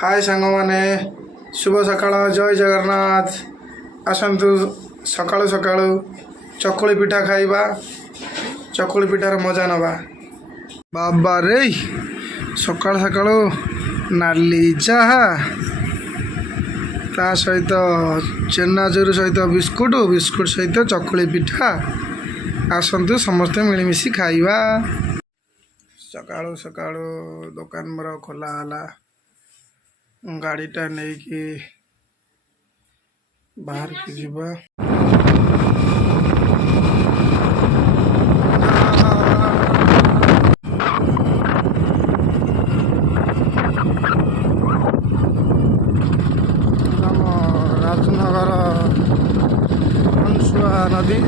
हाय सांग माने शुभ सकाळ जय जगन्नाथ आसतु सकाळु सकाळु चकुली पिठा खाइबा चकुली पिठार मजा नवा बाबा रे सकाळ सकाळु नाली चाहा ता सहित चेन्नाचूर सहित बिस्कुट बिस्कुट सहित चकुली पिठा आसतु समस्ते मिलमिशि खाइबा। सकाळु सकाळु दुकान मोर खोला हला गाड़ीटा नहीं कि बाहर की जीवा राजनगर हंसुआ नदी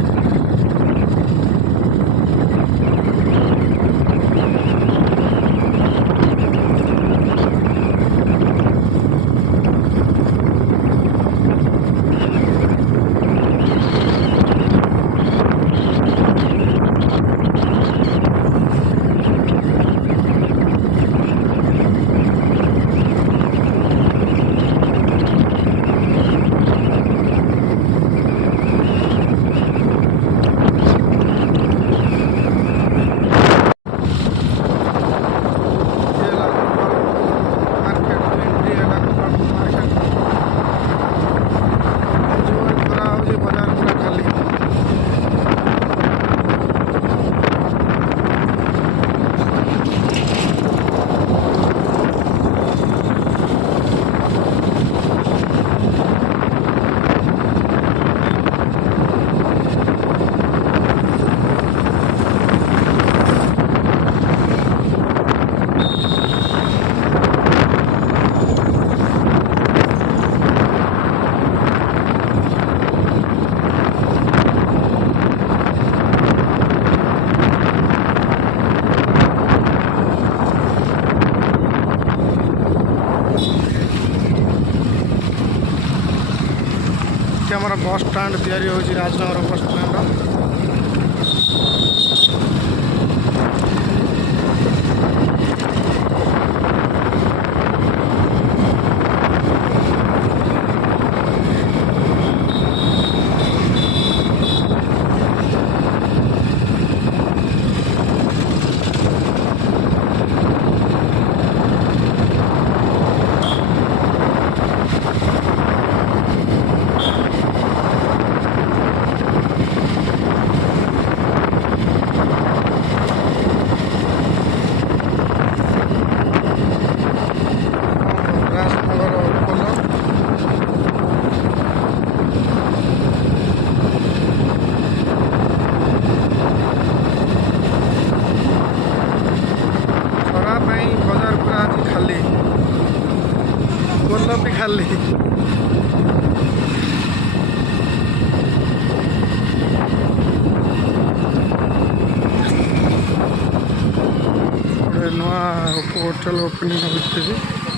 आमर बस स्टाण्ड तैयारी होची राजनगर बस स्टाण्ड भी खाली नुआ होटल ओपनिंग होती